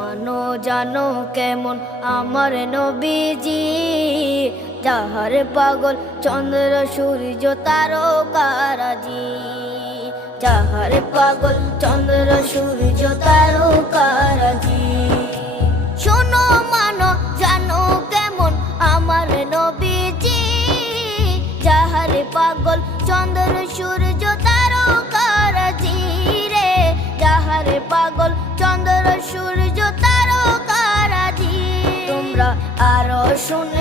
মানো জানো কেমন আমার নবীজি, যাহার পাগল চন্দ্র সূর্য তারকারাজি, যাহার পাগল চন্দ্র সূর্য তারকারাজি। শোনো মানো জানো কেমন আমার নবীজি, যাহার পাগল চন্দ্র সূর্য তারকারাজি রে, যাহার পাগল চন্দ্র সূর্য তারকারাজি। তোমরা আরো শুনে